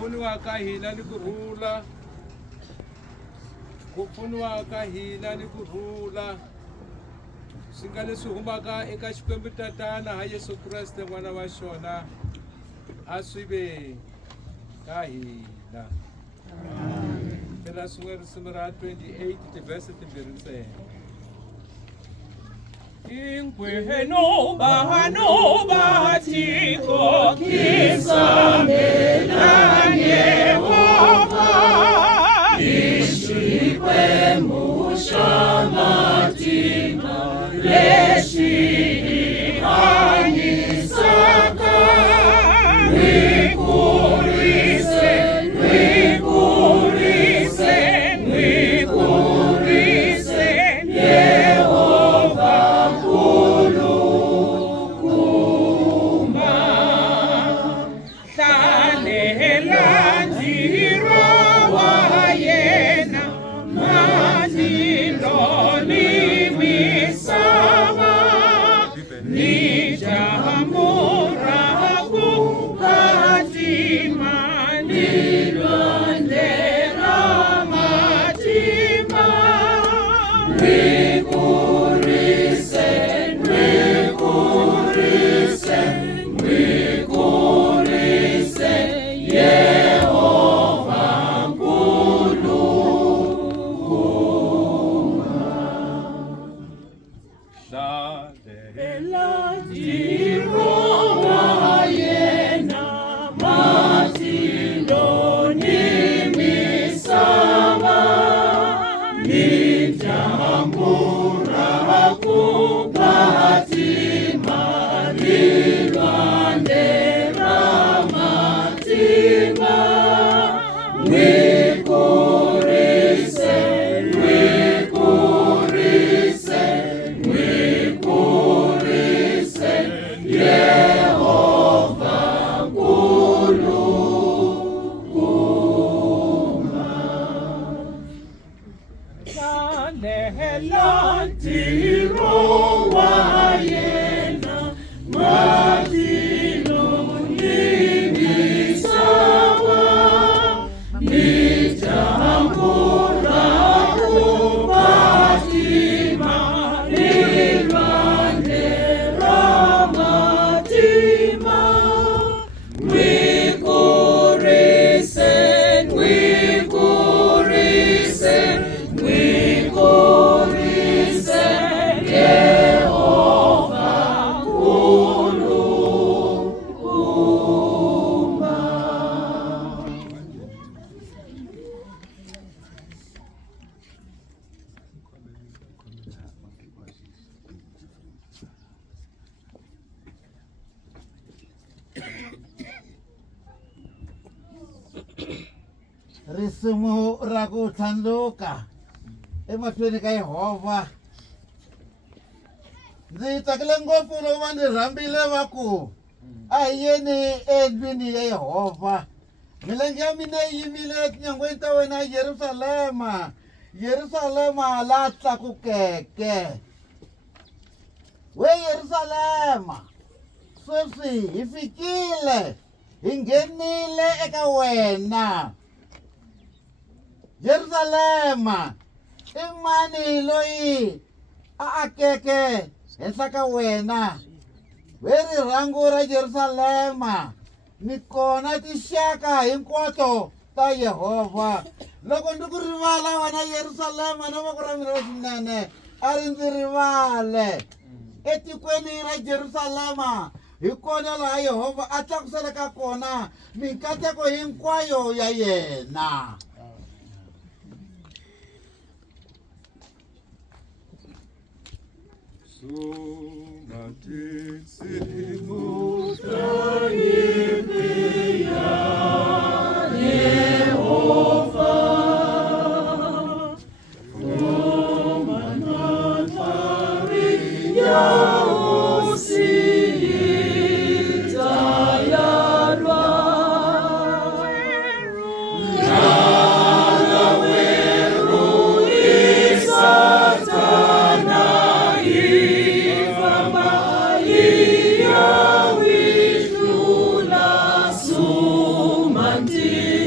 pfuniwa ka hina ni kurhula, ku pfuniwa ka hina ni kurhula swi nga leswi humaka eka Xikwembu Tatana ha Yesu Kreste n'wana wa xona a swi ve ka hina. Phela swin'we risimu ra 28 tivhese timbirhi ntsena. Inkweno batiko kisamelane Yehova Ishikwembu shamatima leshihanyisaka wikurise Yehova risimu ra ku tlhandluka emahlweni ka Yehova. Ndzi tsakile ngopfu loko va ndzi rhambile va ku a hi yeni endlwini ya Yehova. Milenge ya mina yi yimile etinyangweni ta wena Yerusalema, Yerusalema la tlakukeke. We Yerusalema, sweswi hi fikile, hi nghenile eka wena. Yerusalema, i mani loyi a akeke henhla ka wena? We rirhangu ra Yerusalema, ni kona tinxaka hinkwato ta Yehova. Loko ndi ku rivala wena Yerusalema na voko ra mina swinene, a ri ndzi rivale. Etikweni ra Jerusalema hi kona laha Yehova a tlakuselaka kona minkateko hinkwayo ya yena. Dear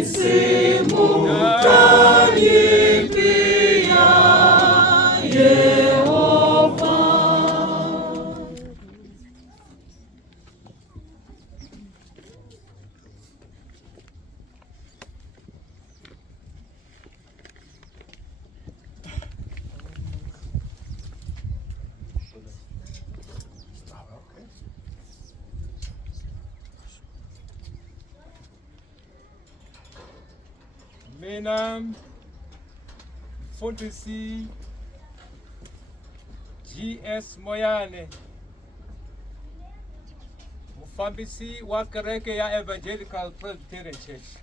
Mina mfundisi GS Moyane, mufambisi wa kereke ya Evangelical Presbyterian Church.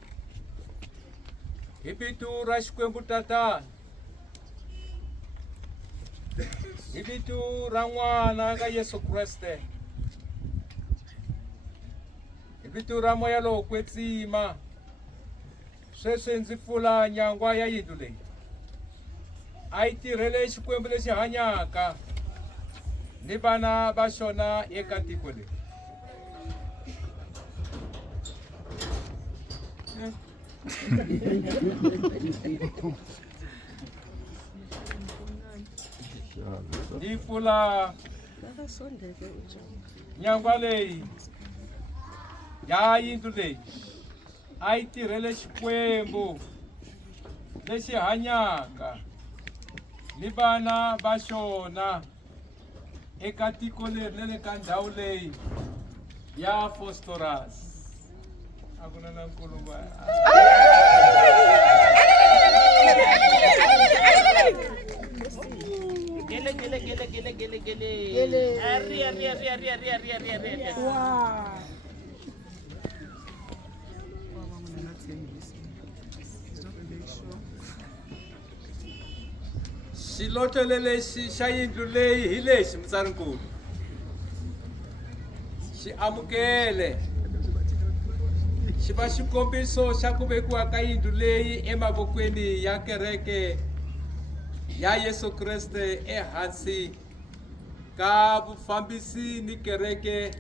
Hi vito ra Xikwembu Tatana, hi vito ra N'wana ka Yesu Kreste, hi vito ra Moya lowo kwetsima, sweswi ndzi pfula nyangwa ya yindlu leyi. A yi tirhele Xikwembu lexi hanyaka ni vana va xona eka tiko leri. Yi pfula nyangwa leyi ya yindlu leyi. A yi tirhele Xikwembu lexi hanyaka ni vana va xona eka tiko leri na le ka ndhawu leyi ya Phosphorus. A ku na nkuluva. Wow. Xilotlela lexi xa yindlu leyi hi lexi mutsarinkulu. Xi amukele. Xi va xikombiso xa ku vekiwa ka yindlu leyi emavokweni ya kereke ya Yesu Kreste ehansi ka vufambisi ni kereke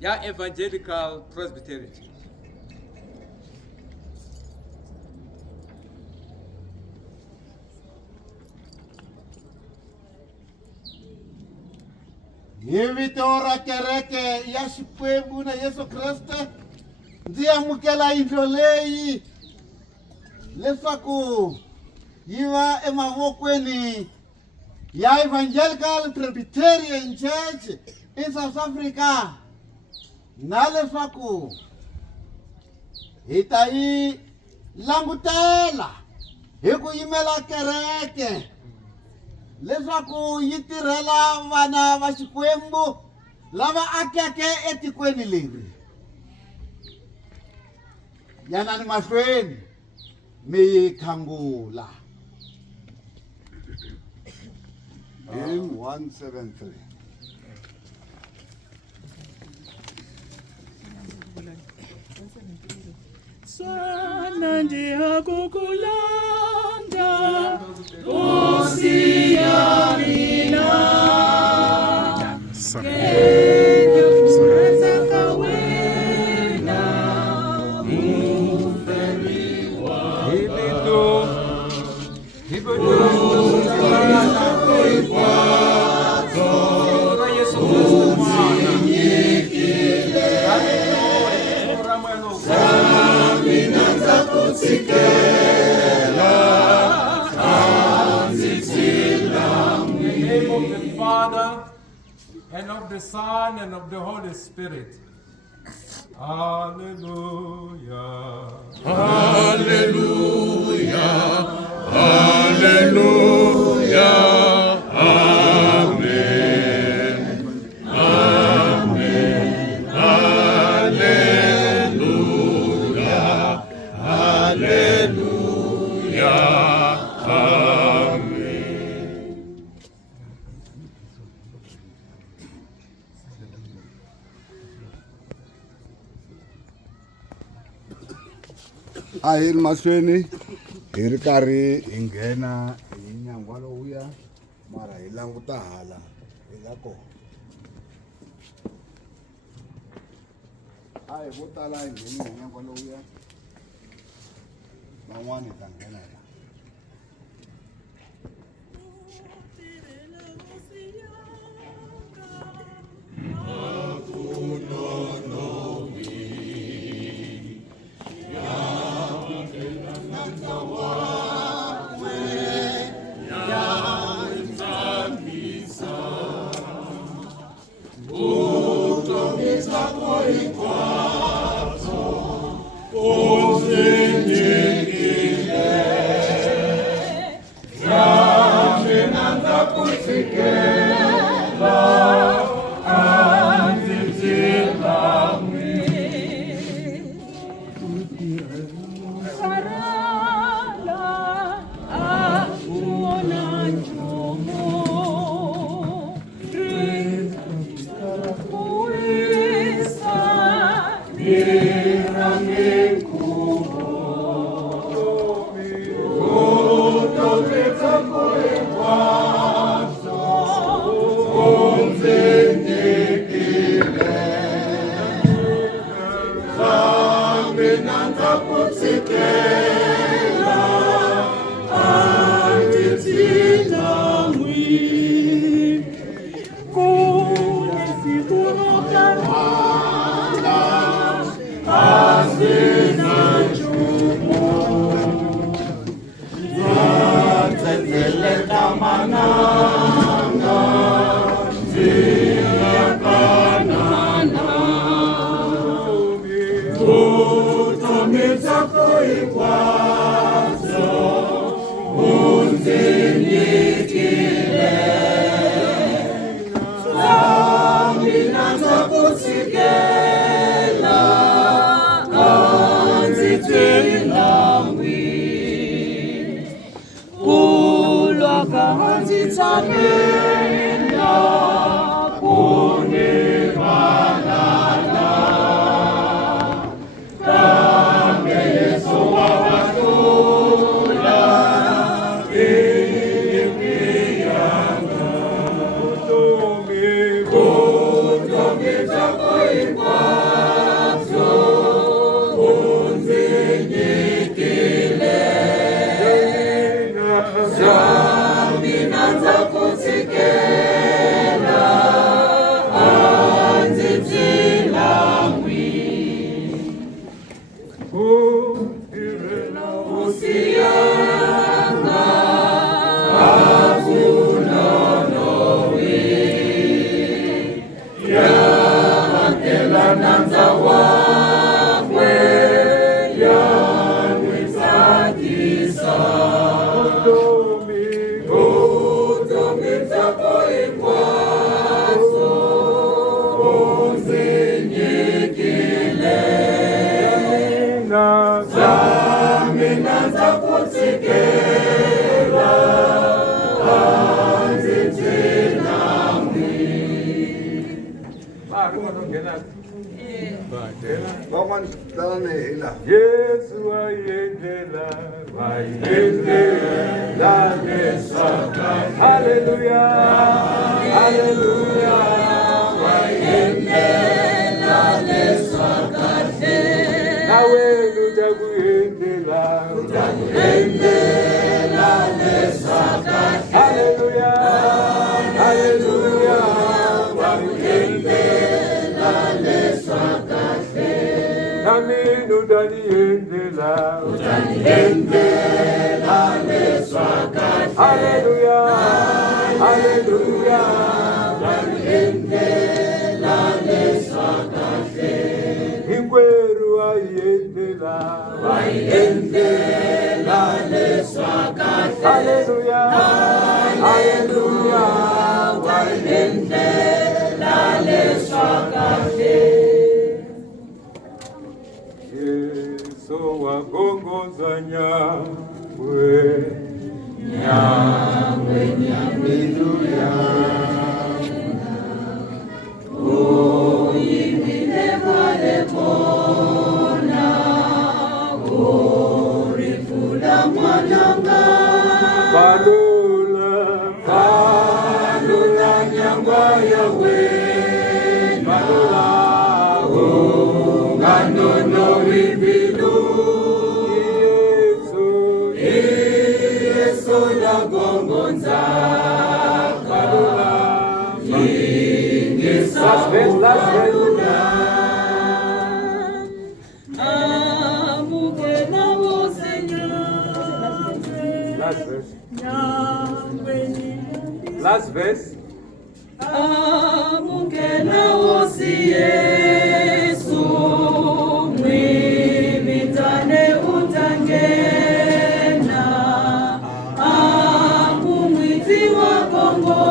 ya Evangelical Presbyterian Church. Hi vito ra kereke ya Xikwembu na Yesu Kreste, ndzi amukela yindlu leyi leswaku yi va emavokweni ya Evangelical Presbyterian Church in South Africa, na leswaku hi ta yi langutela hi ku yimela kereke leswaku yi tirhela vana va Xikwembu lava akeke etikweni leri. Yanani mahlweni mi khangula. Hymn 173. Sana ndiyakukulanda Nkosi yamina Ngekufuranza wena Muferiwa Father, and of the Son, and of the Holy Spirit. Hallelujah. Hallelujah. Hallelujah. Amen. Amen. Hallelujah. Hallelujah. A hi ri mahlweni hi ri karhi hi nghena hi nyangwa lowuya, mara hi languta hala hi nga kona. A hi vo tala hi ngheni hi nyangwa lowuya, van'wani hi ta nghena hi Onse nyekile Yesu ayendela, ayendela lesaka. Hallelujah, hallelujah, ayendela lesaka. Nawe utakuyendela, utakuyendela lesaka. Hallelujah, hallelujah, ayendela lesaka. Amin, utaniendela, utaniendela lesaka. Hallelujah, hallelujah, utaniendela lesaka. Ingweru ayendela, ayendela lesaka. Hallelujah, hallelujah, utaniendela lesaka. Yesu wagongoza nyangwe, nyangwe nyamiluya. Uyimile vale kona, urifula mwananga. Falula, falula nyangwa yawe, falula. Nganono wibilu Yesu la gongonza kalula ingisa kalula amuke na Seigneur. Last verse. Amuke na Yesu mwibitane utangena amumwiti wa Kongo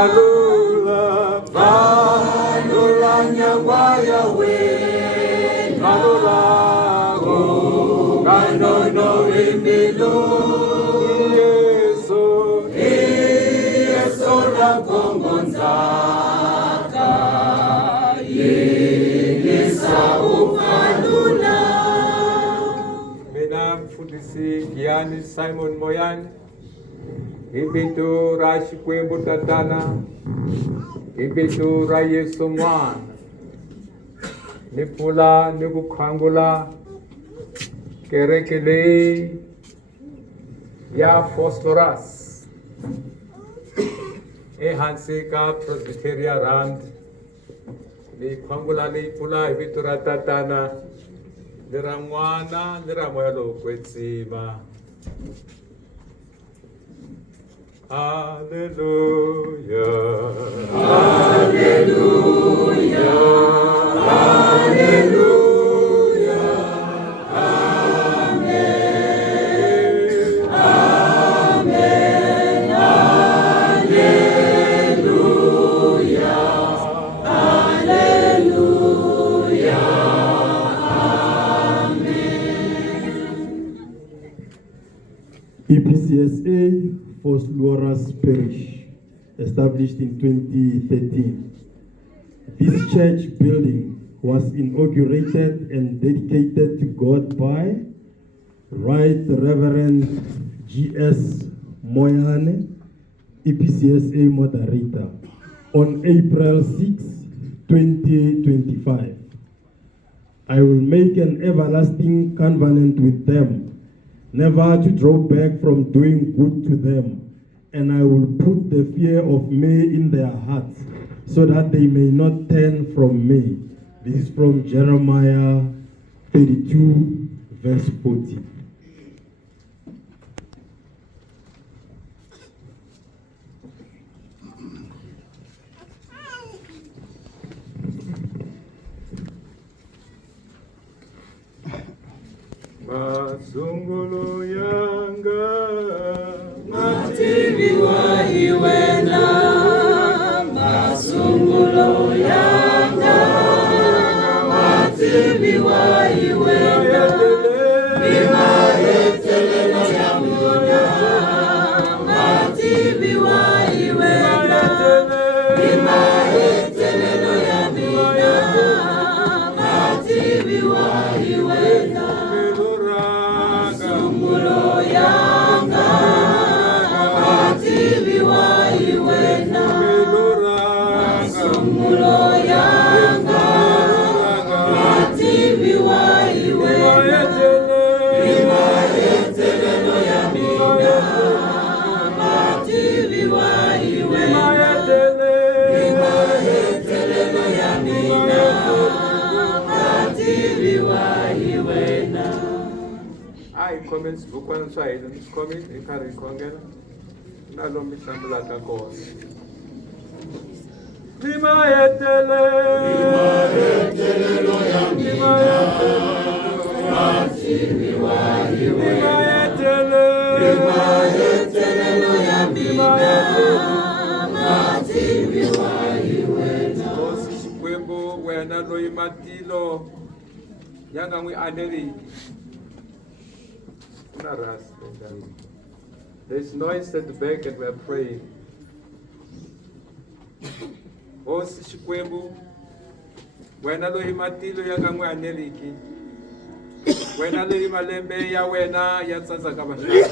Valula, Valula nyangwa ya we valula, Ganono imilu Yesu, Yeso la kongonzaka Yinisa ufalula mina mfundisi Gianni Simon Moyane, ibito ra Xikwembu Tatana, ibito ra Yesu N'wana, ni pfula ni ku khangula kereke leyi ya Phosphorus ehansi ka Presbyteria Rand. Ni khangula leyi pfula hi vito ra Tatana, ni ra N'wana, ni ra Moya lowo kwetsima. Hallelujah. Hallelujah Hallelujah Amen Amen Hallelujah Hallelujah EPCSA Phosphorus Parish, established in 2013. This church building was inaugurated and dedicated to God by Right Reverend G.S. Moyane, EPCSA moderator, on April 6, 2025. I will make an everlasting covenant with them, never to draw back from doing good to them, and I will put the fear of me in their hearts, so that they may not turn from me. This is from Jeremiah 32, verse 40. Masungulu yanga Mativi wa iwena Masungulo yanga Mativi wa iwena Bima yeteleno ya muna Mativi wa iwena Bima yeteleno ya mina Mativi wa iwena Masungulo yanga Mativi wa iwena Masungulo yanga Mativi wa iwena Bima yeteleno ya mina Mativi wa iwena Bima yeteleno ya mina Mativi wa iwena. Ai comments bukwana swa hina ni comment hi karhi hi khongela na lomu mi hlambulaka kona. Bima yetelelo ya mina Mativi wa iwena Bima yetelelo ya mina Mativi wa iwena Hosi Xikwembu wena loyi matilo ya nga n'wi aneriki. Kuna rasi endyangwini. There's noise at the back and we're praying. Hosi Xikwembu wena loyi matilo ya nga n'wi aneriki. Wena loyi malembe ya wena ya tsandzaka vaxaka.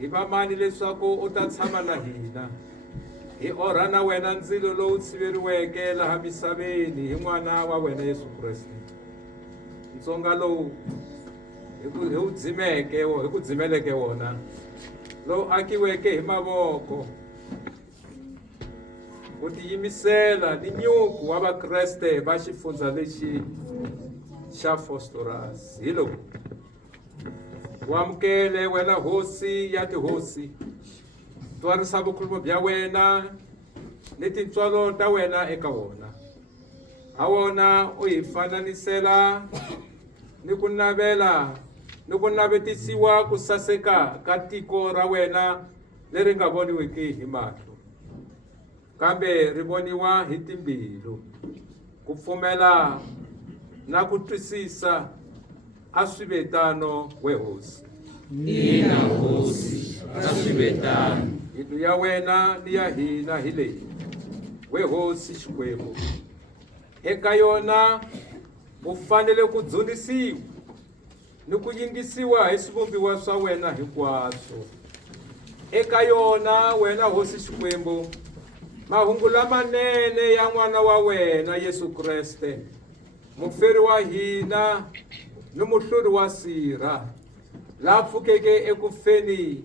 Hi va mani leswaku u ta tshama na hina. Hi orha na wena ndzilo lowu tshiveriweke laha misaveni hi n'wana wa wena Yesu Kreste. Ntsonga lowu hi ku dzimeleke wona, lowu akiweke hi mavoko, ku tiyimisela ni nyuku wa vakreste va xifundza lexi xa Phosphorus. Hi lowu wamukele wena hosi ya tihosi, twarisa vukhulumo bya wena ni tintswalo ta wena eka wona. Ha wona u hi fananisela ni ku navela ni ku navetisiwa ku saseka ka tiko ra wena leri nga voniweki hi mahlo. kambe ri voniwa hi timbilu, ku pfumela na ku twisisa a swivetano we hosi. Ina hosi a swivetano. Yindlu ya wena ni ya hina hi leyi, we hosi Xikwembu. Eka yona u fanele ku dzunisiwa ni ku yingisiwa hi swivumbiwa swa wena hinkwaswo. Eka yona wena hosi Xikwembu, mahungu lamanene ya n'wana wa wena Yesu Kreste, muferi wa hina ni muhluri wa sirha, la pfukeke ekufeni,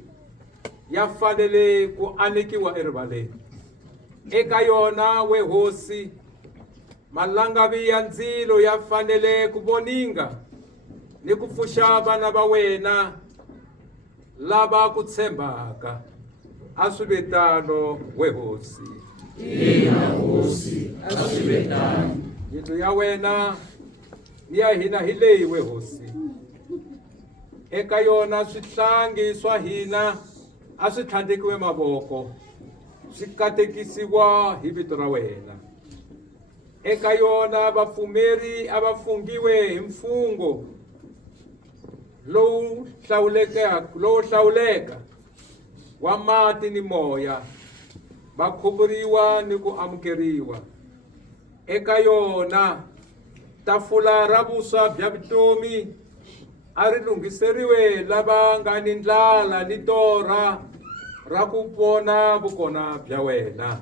ya fanele ku anikiwa erivaleni. Eka yona we hosi, malangavi ya ndzilo ya fanele ku voninga ni ku pfuxa vana va wena lava ku tshembaka a swivetano we hosi. Ina hosi a swivetano. Yindlu ya wena ni ya hina hi leyi we hosi. Eka yona swihlangi swa hina a swi tlhandlekiwe mavoko, swi katekisiwa hi vito ra wena. Eka yona vapfumeri a va fungiwe hi mfungo lowu hlawuleka wa mati ni moya, va khuvuriwa ni ku amukeriwa. Eka yona tafula ra vuswa bya vutomi a ri lunghiseriwe lava nga ni ndlala ni torha ra ku vona vukona bya wena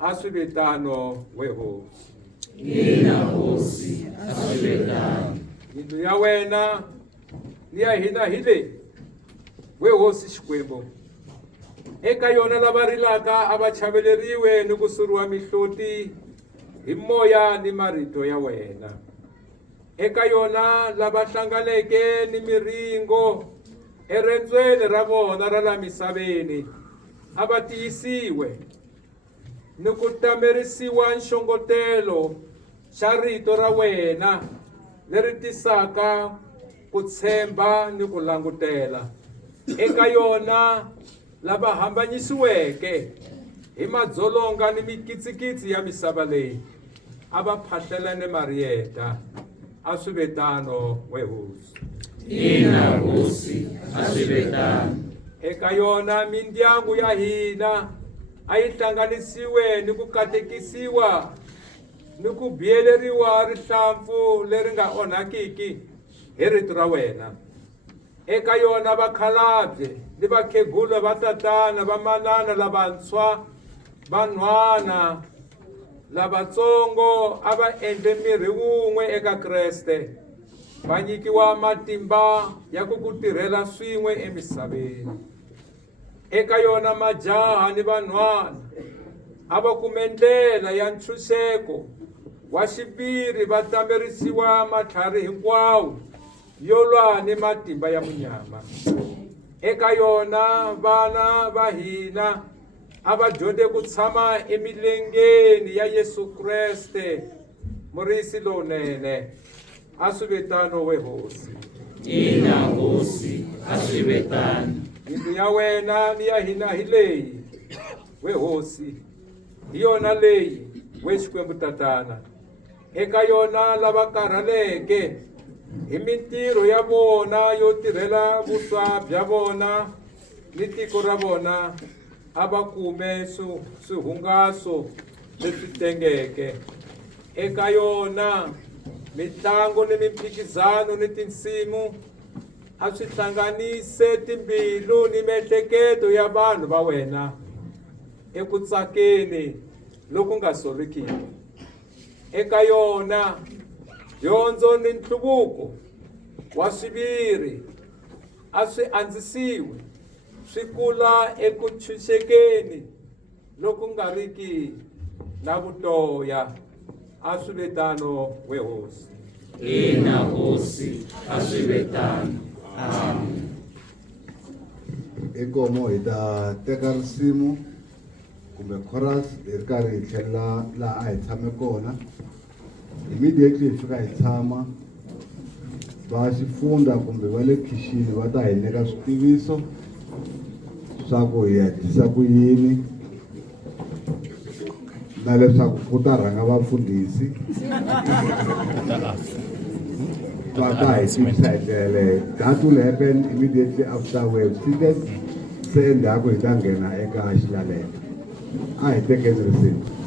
a swivetano we hosi. Ina hosi a swivetano. Yindlu ya wena ni ya hina hi leyi, we hosi Xikwembu. Eka yona lava rilaka a va chaveleriwe ni ku suriwa mihloti hi moya ni marito ya wena. Eka yona lava hlanganeke ni miringo erendzweni ra vona ra la misaveni, a va tiyisiwe ni ku tamerisiwa nxongotelo xa rito ra wena leri tisaka ku tshemba ni ku langutela. Eka yona lava hambanyisiweke hi madzolonga ni mikitsikitsi ya misava leyi, a va phahlelane mariyeta a swivetano we hosi. Ina hosi a swivetano. Eka yona mindyangu ya hina a yi hlanganisiwe ni ku katekisiwa ni ku biyeleriwa rihlampfu leri nga onhakiki hi rito ra wena. Eka yona vakhalabye ni vakhegula va tatana va manana lavantshwa vanhwana lavatsongo a va endle miri wun'we eka Kreste, va nyikiwa matimba ya ku ku tirhela swin'we emisaveni. Eka yona majaha ni vanhwana a va kume ndlela ya ntshunxeko wa xiviri, va tamerisiwa matlhari hinkwawo yo lwa ni matimba ya munyama. Eka yona vana va hina a va dyondze ku tshama emilengeni ya Yesu Kreste, murisi lowunene a swivetano we hosi. Ina hosi a swivetano. Yindlu ya wena ni ya hina hi leyi, we hosi. Hi yona leyi, we Xikwembu tatana. Eka yona lava karhaleke hi mintirho ya vona yo tirhela vuswa bya vona ni tiko ra vona, a va kume swihungaso leswi tengeke. Eka yona mitlangu ni mimphikizano ni tinsimu a swi hlanganise timbilu ni miehleketo ya vanhu va wena eku tsakeni loku nga sorikiki. Eka yona dyondzo ni nhluvuko wa swiviri a swi andzisiwe, swi kula eku ntshunxekeni loku nga riki na vutoya a swivetano we hosi. Ina hosi a swivetano. Amen. Ikomo hi ta teka risimu kumbe chorus hi ri karhi hi tlhelela laha a hi tshame kona. Immediately hi fika hi tshama, va xifunda kumbe va le khixini va ta hi nyika switiviso swa ku hi hetlisa ku yini na leswaku ku ta rhanga vafundhisi va ta hi tivisa hi ndlela leyo. That will happen immediately after we have seated, se endzhaku hi ta nghena eka xilalelo. A hi tekeni risimu.